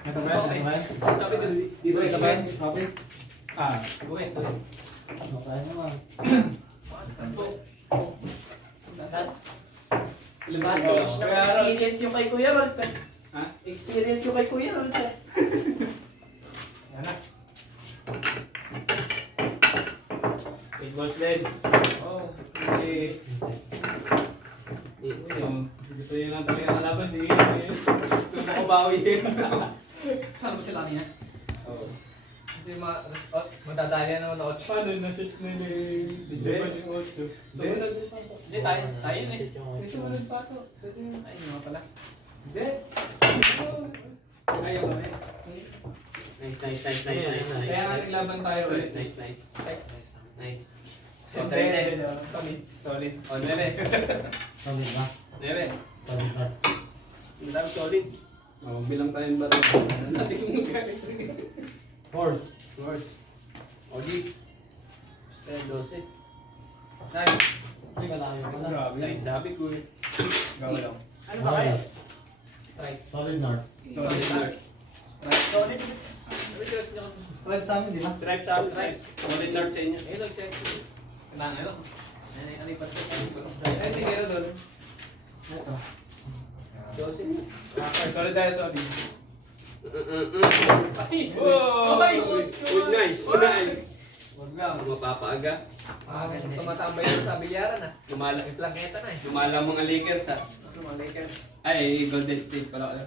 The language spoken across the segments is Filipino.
Ito ba yan? Ito ba yan? Sabi dito. Ito ba yan? Robby? Buhin. Okay naman. Experience yung kay Kuya Rol. Ha? Experience yung kay Kuya Rol. Yan na. Big boss din. Oh, okay. Dito yun lang talaga kalaban. Sige. Sumo ko bawi. Saan mo sila kanina? Oo. Kasi madadali na naman na 8. Paano na-shift na yung video pa yung 8? Sumunod din pa to. Hindi, tayo na eh. May sumunod pa ito. Ay, hindi nga pala. Hindi. Ayaw kami. Nice. Kaya nga naglaban tayo ulit. Nice. Solid. O, nere. Solid ba? Nere. Solid ba? Ang dami solid. O, bilang tayong baril. Ano natin yung magalit? Force. O, Gis. 12. Nine. Ay, malayo pala. Grabe. Sabi ko eh. Gawin lang. Ano ba kayo? Strike. Solid north. Solid north. Solid. Strike sa amin, di ba? Stripe sa stripe. Solid north sa inyo. Ayun lang siya. Kailangan ano? Ano yung pati? Ay, hindi kayo doon. Ito. Jose. Solid tayo, solid. Ay! Nice. Huwag lang. Mapapaaga. Ganun tumatambay na sa bilyaran ah. Lumala. May plangeta na eh. Lumala mga Lakers ha. Ano mga Lakers? Ay, Golden State pala. Ay,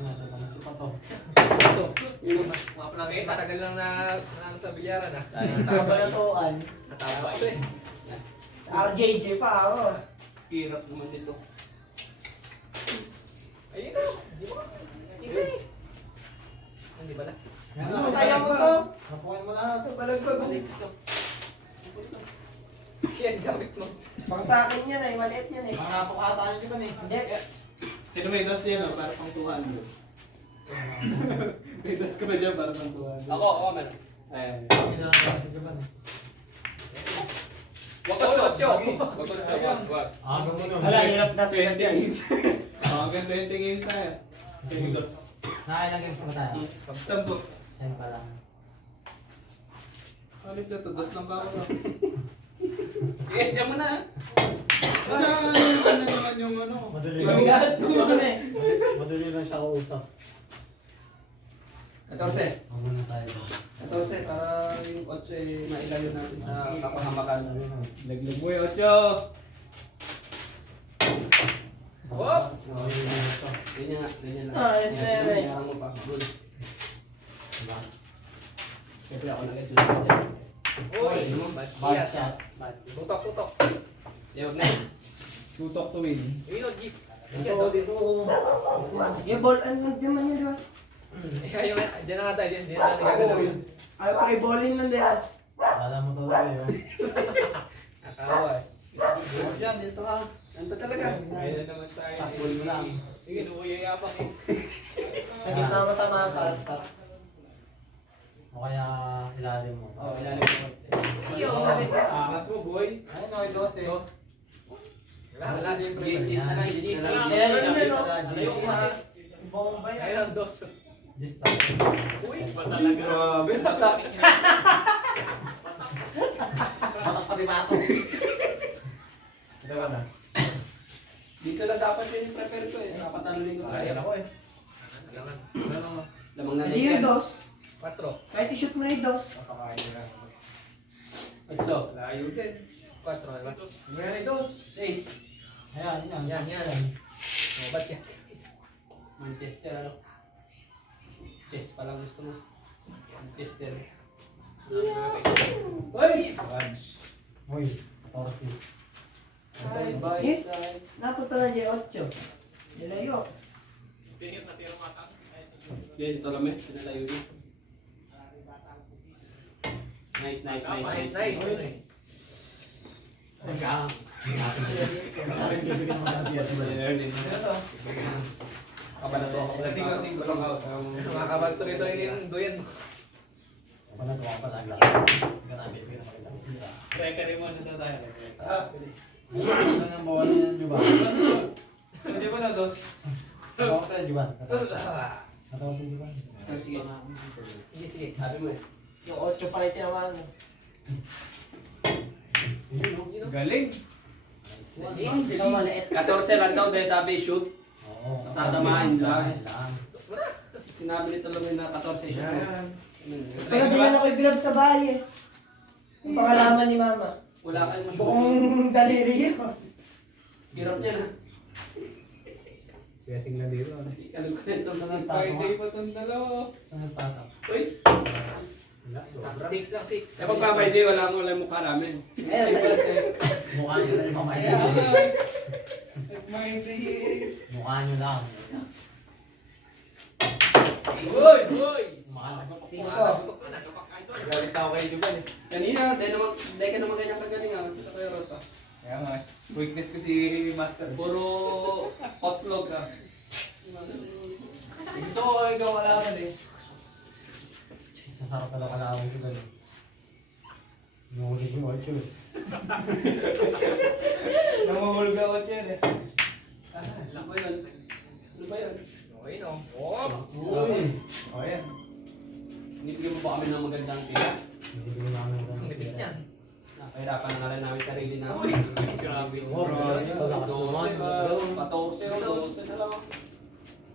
nasa talas pa to. Ito. Mga plangeta. Tagal lang na sa bilyaran ah. Sa balatuan. Nataba ito eh. RJJ pa ako. Hirap naman dito. Ayun na. Di ba? Easy. Hindi ba na? Yan Ano na. kaya mo to? Napukin mo lahat. Balagpag. Siya gamit mo. Pang sa akin yan ay maliit yan eh. Ang napakataan nyo ba ni? Hindi. Sino may dos yan para pang 200? May dos ka ba dyan para pang 200? Ako meron. Ayan. Pinakakita si Japan eh. Wag ko Wag. Aga mo nun. Wala, hirap na sila 20 dyan. games. Hanggang 20 games tayo. 20 dos. Nakailang games pa tayo? 10. 10 pa lang. Ulit na to, dos lang pa ako. Sige, dyan mo na ah. Ano naman yung ano? Madali lang. Mabigat. Madali lang siya kausap. 14. Huwag muna tayo. 14 para yung 8 eh, mailayo natin sa kapahamakan. Sabi mo. Laglag mo yung 8! Whoop! Ganyan lang. Ah, ito yan eh. Kaya mo pa. Good. Diba? Siyempre ako nag-adjust. Uy! Bad shot. Tutok. Huwag na. Tutok to win. Ayun o, Gis. Dito, dito. Yung ball, ano naman yun, di ba? Ayun, dyan na nga tayo. Dyan na nagagalaw yun. Ayaw pa i-bowling nun, di ba? Alam mo talaga yun. Nakawa eh. Yan, dito ka. Ano ba talaga? Ayun na naman tayo. Takbol mo lang. Sige, numuyayabang eh. Sa gitna matamaan ka, stop. O kaya ilalim mo. Oh, ilalim mo. Iyo! Angas mo, boy. Ayun, okay, 12. Wala. Gis na lang. Gis na lang. Kaya yun, Gis ano? na lang, gis. Yung mga bomba yan. Ayun ang dos. Gis lang. Uy! Ba talaga? Grabe. Batak pati bato. Diba na? Dito na dapat yun yung prepare ko eh. Napatalunin ko Ayan tayo. ako eh. Kailangan. Lamang na Hindi yung dos. 4. Kahit i-shoot mo yung dos. Atso. Layo din. 4, diba? Very dos. 6. Ayan, yan. Yan. Oh, ba't yan? Manchester ano? Chess pa lang gusto mo. Manchester. Uy! Badge. Uy, 14. Eh, napunta na dyan 8. Nilayo. Yan, ito kami. Sinalayo din. Nice. Nice. Hanggang. Sabi ko bigyan mo ng tiyan si Balik. Early na. Kabalato ako. Lasing ko lang out. Mga kabagto rito yung duyan mo. Panatuwa pa lang lang. Hindi ka namin bigyan ng magandang tira. Second mo na tayo. Ayun, ito ng bawal niya, di ba? Hindi ba na dos? 14, Juan. 14, Ah. Juan. Sige. Sige, sige. Sabi mo eh. Yung 8 pa rin tinamaan mo. Galing. Nice one. Sige. So, maliit. 14 lang daw dahil sabi shoot. Oo. Tatamahin lang. lang. Dos mo na. Sinabi nito lang na 14 shoot. Yan. Pala dinala ko yung gloves sa bahay eh. Yung pangalaman ni mama. Wala kayong mas Buong daliri yun. hirap niya na. Guessing na dito. Alam ko na ito Saan mga ang Friday tatak? pa itong dalawa. Saan ang tatak? Uy! Wala. Sobra. 6 lang, 6. Eh pag mamay di, wala mo lang mukha namin. Ayun, sa is. Mukha nyo na yung mamaya. Mukha nyo lang. Uy! Uy! Mahalaga pa. Sino? Tutok ka na. Tutok ka ito. Galit ako kay Juban eh. Kanina, dahil ka naman ganyan kagaling ah. Sino kayo rota? Kaya nga. Weakness ko si Master. Puro hotlog ah. Gusto ko ikaw malaman eh. Masarap pala kalawin ko ganun. Inuulit yung 8 eh. Namumulog ako dyan eh. Ano ba yun? Ano ba yun? Okay, no? Oh! Uy! O yan. Nibigyan mo ba kami ng magandang tira? Hindi ko namin ito. Ang nipis niyan. Nakahirapan na nga rin namin sarili namin. Uy! Grabe. Oh, grabe. Palakas naman. 14 o 12 na lang.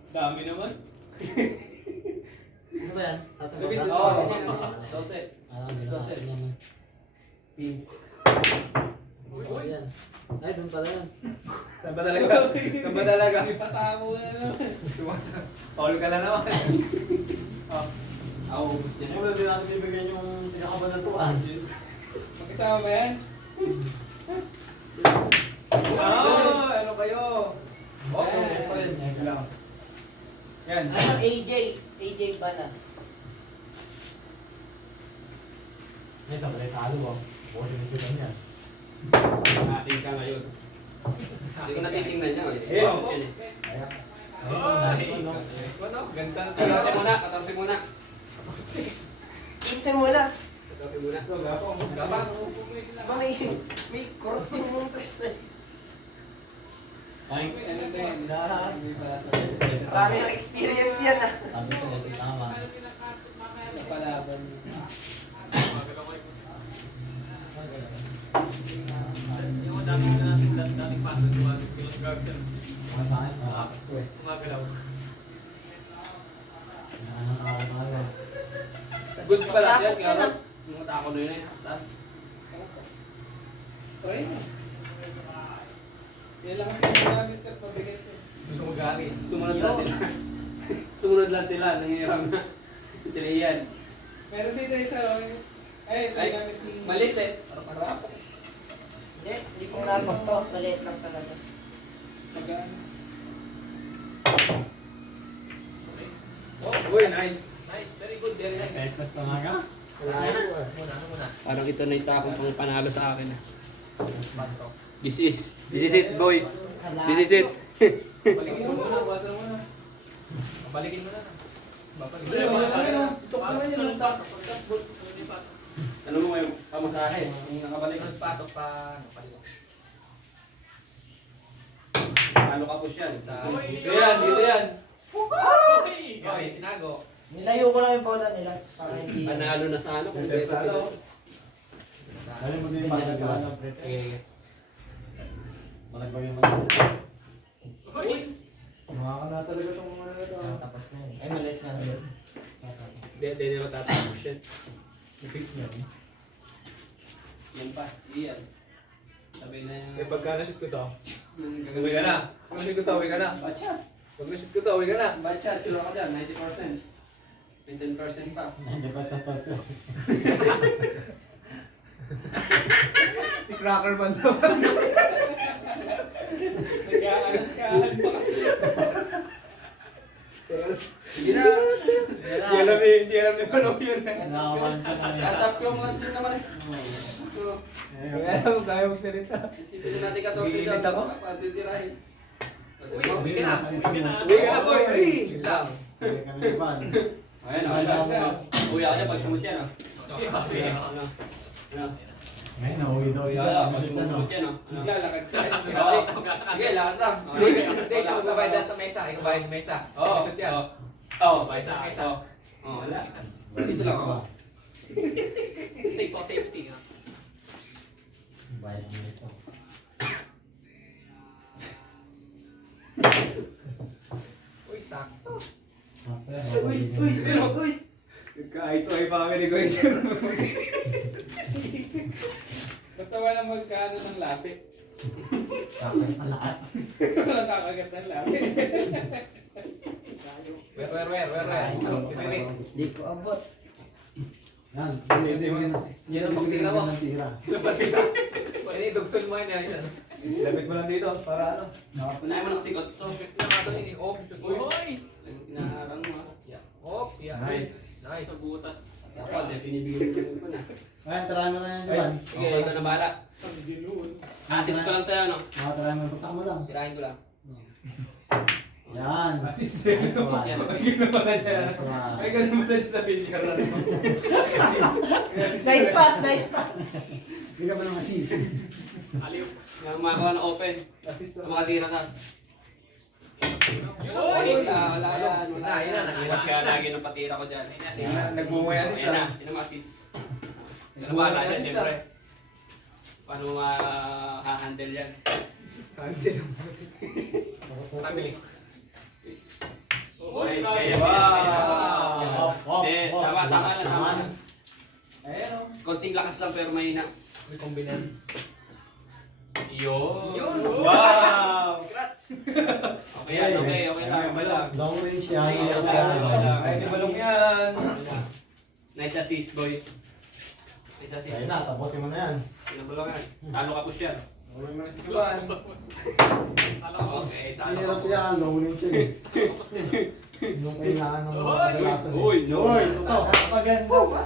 Dami naman. Ano ba yan? Tatagod Gawin na? mo. Oo, Oo, ganyan. Oo. 12. Alam, hindi na natin yan. Pink. Uy! Ano Uy! yan? Ay, doon pala yan. Saan ba talaga? Saan ba talaga? Ipatamo na naman. Paul ka na naman. Oh. Ako, ubus niya. Kung hindi natin bibigyan yung pinakabanatuan. Magkasama ba yan? Oh, ano kayo? Oh, pa rin. Lang. Yan. Ano, AJ? AJ Banas. Ay, sabay talo oh. Bukasin nito lang yan. Ating ka ngayon. Hindi ko natitingnan niya. Eh, Bakit yan eh? Ayun, nice one, no? Next one, no? Ganda na 14 muna, 14 muna. 15 muna. 14 muna. Gabang. Diba may kurot yung mong Chris eh. Ay, Ano na yan? lahat. Marami ng experience yan ah. Sabi ko, hindi tama. Napalaban. Yung dami na natin, dating paso, dumamit ko lang gagawin. Mga sa akin, malapit ko eh. Umagalaw. Nakakatawa. Goods pala yan, kaya ron. Mga tako na yun eh. Try mo. Yan lang kasi nagamit ka at mabigat ko. Gumagari. Sumunod lang sila. Sumunod lang sila, nangiram na. Tiliyan. Meron dito isa. Ay, Ay, nagamit yung... malit eh. Parang Hindi ko napag to. Maliit lang talaga. Mag-ano. Oh, Uy, nice. nice. Very good, very nice. Pepes talaga. Ano muna? Parang ito na yung tako pang panalo sa akin. Man to. This is it boy. This is it. Balikin mo muna, basa mo na. Balikin mo na. Babalikin Wala, wala, wala. Tok Ah, naman yun, sunod basta. patok, sunod patok. Ano mo yung pamasahe? Kung nakabalik. Sunod patok pa, balik. Ano ka po siya? Dito yan, dito yan. Okay, tinago. Nilayo ko lang yung bola nila. Para hindi... Panalo na sa ano kung Pwede beso sa ano. Dali mo din yung Ganyan basa sa sa ano, ano. pre. Malagbag yung mga. Uy! Mga ka na talaga itong mga na ito. Tapos na yun. Ay, maliit nga yun. Hindi na matatapos yan. Fix na yun. Yan pa, iyan. Sabi na yung... Eh, pagka na-shoot ko to, yung uwi ka na. Pag na-shoot ko to, uwi ka na. Bacha! Pag na-shoot ko to, uwi ka na. Bacha, tulo ka dyan, 90%. May 10% pa. Hindi pa sa pato. Si Cracker man naman. Nag-aalas-kaahan pa kasi. Sige na! Hindi alam ni Manong yun eh. Nakawan ka na Shut up yung mga din naman eh. So, Kaya alam, kaya magsalita. isipin natin 14 Gigilit ako. Patitirahin. Uy, uwi ka na. Uwi ka na, boy! Uy! Yun lang. Uwi ka na iban. Ayan, ayan. Uwi ako dyan pag sumut yan ah. Okay. Ano? Ano? Ngayon, nauwi daw siya. Kaya, Ano siya, no? pag-umulot yan, oh. Ano? Naglalakad ka. Oo, sige, lakad lang. Hindi, siya magbabayad dito mesa. Ikaw bayad ng mesa. Oo, Shoot yan. oo, Bayad sa mesa. Oo, wala. Isa. Dito lang ako. Safe for safety. ah. Bayad mo ito. Uy, sakto. Uy! Kahit ito ay family ko yun. Basta walang magkano ng lapi. Kakit na lahat. Walang kakagat ng lapi. Where? Wait. Di ko abot. Yan, binibigyan na. Yan ang pagtira mo. Ng tira. Pwede dugsol mo yan. Lapit mo lang dito para ano. Unahin mo na kasi kotso. Uy! Inaarang mo. Yeah. Nice. Nice. Sa butas. Ako, binibigyan ko na. Ayan, try mo na yan, Juan. Sige, ikaw na bahala. Assist ko lang sa'yo, no? Try mo, bagsak mo lang. Sirahin ko lang. Yan. Assist. Nice one. Yan. Ay, gano'n pala dyan. Nice one. Ay, gano'n pala dyan sa picture. Nice pass, nice pass. Bigyan mo ng assist. Aliw. Nga gumagawa ng open. Assist. Sa mga tira ka. Uy! Wala yan. Wala Yun na, Iwas ka lagi ng patira ko dyan. Nagmumuya assist Ayan na, ah. yun ang assist. Ikaw na bahala dyan, siyempre. Paano mo ma-handle yan? Pabili. Uy, kaya Wow. Tama na. Ayan o. Konting lakas lang pero mahina. May kombinan. Yun. Yun! Wow! Okay yan, okay lang. Long range yan. Ay, Ay, di balong yan. Nice assist, boy. Nice assist. Ayun na, tapusin mo na yan. Sino ba lang yan? Talo ka push yan. Huwag mo na si Juan. Okay, talo ka Hirap push. yan, long range yan eh. Yung kailangan ng mga kadalasan eh. Uy, no. Uy, totoo. Maganda.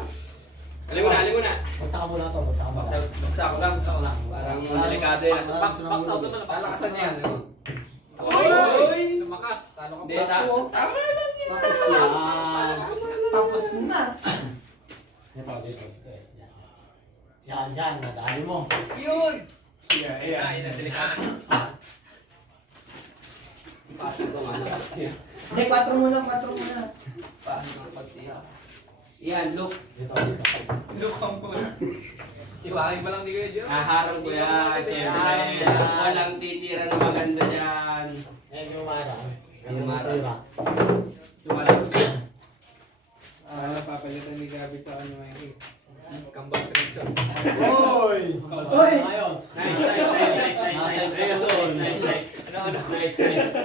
Alam mo na. Bagsak mo na to, bagsak mo na. Baksa ko lang. Parang delikado yan. Box out naman. Palakasan niya yan. Uy! Lumakas. Talo ka Hindi, pa. tama lang yan. Tapos yan. Tapos na. Ito, dito. Yan, nadali mo. Yun! Yeah, yeah. Yan ang delikado. Pasok ko nga. Hindi, 4 muna. Paano ang pagtiya? Yan, look. Dito. Lukang po. Sipahin pa lang di kayo dyan. Haharang ko yan. Siyempre. Yan. Walang titira na maganda dyan. Eh, gumara. Gumara. Sumala. Papalitan ni Gabi sa kanya ngayon. Kambal connection. Uy! Uy! Ayun.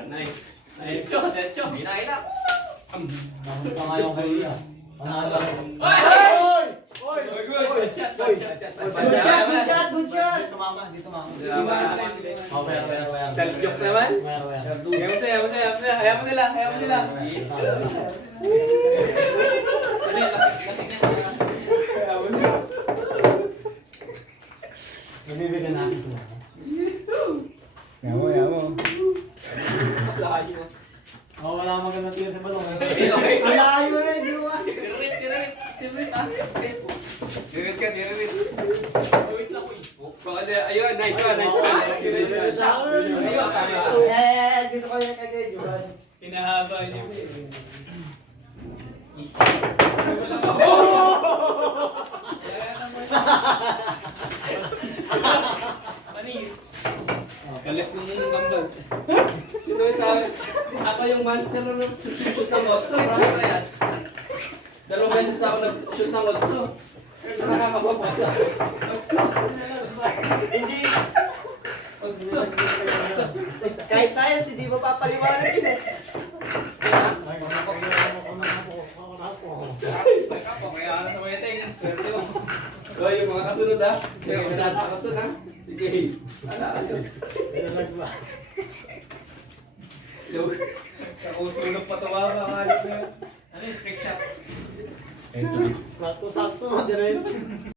Nice. Diretso. Hina. Nahuli ka nga yung kanina. Panalo. Uy! Uy! Good shot. Good shot. Dito mama, dito mama. Diba? Oh, where. Joke naman? Where. Ayaw mo sila. Ayaw mo sila. Lasing yan. Ayaw mo sila. Nabibigyan natin sila. Ayaw mo. Layo. Oh, wala magandang tira sa balong. Okay. Malayo eh, di ba? Tirit ah. Dirit ka, dirit. Wait lang, uy. Ayun, nice one. Gusto ko yung kagay, Juan. Hinahaba niyo. Panis. Kalit ng gambal. Ito sabi, ako yung monster na nag-shoot ng otso. Marami na yan. 2 beses ako nag-shoot ng otso. Nakakababasa. Hindi. Kahit science, hindi mo papaliwanag yun eh. Ay, ako. Kaya ka na sa wedding. Swerte mo. O, yung mga kasunod ha. Kaya kasunod ha. Sige. Ano? Kakusulog pa tawa ka. Ano yung trick shot? Sakto, diretso.